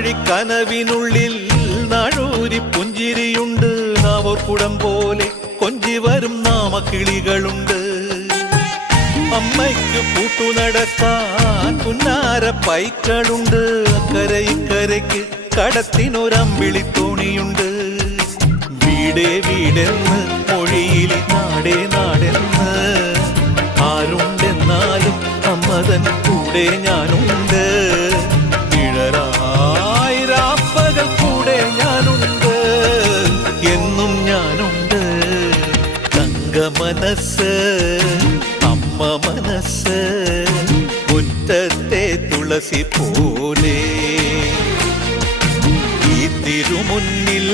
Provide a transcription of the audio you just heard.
നാഴിക്കനവിനുള്ളിൽ നാഴൂരി പുഞ്ചിരിയുണ്ട്. നാവോർക്കുടം പോലെ കൊഞ്ചി വരും നാമക്കിളികളുണ്ട്. അമ്മയ്ക്ക് കൂട്ടുനടക്കാൻ പുന്നാര പൈക്കളുണ്ട്. അക്കരെ ഇക്കരയ്ക്ക് കടത്തിനൊരമ്പിളി തോണിയുണ്ട്. വീടേ വീടെന്ന് മൊഴിയിൽ നാടേ നാടെന്ന് ആരുണ്ടെന്നാലും അമ്മതൻ കൂടെ ഞാനുണ്ട്. ഇഴരായിരാപ്പകൽ കൂടെ ഞാനുണ്ട്, എന്നും ഞാനുണ്ട്. തങ്ക മനസ്സ് അമ്മ മനസ്സ് മുറ്റത്തെ തുളസി പോലെ ഈ തിരുമുന്നിൽ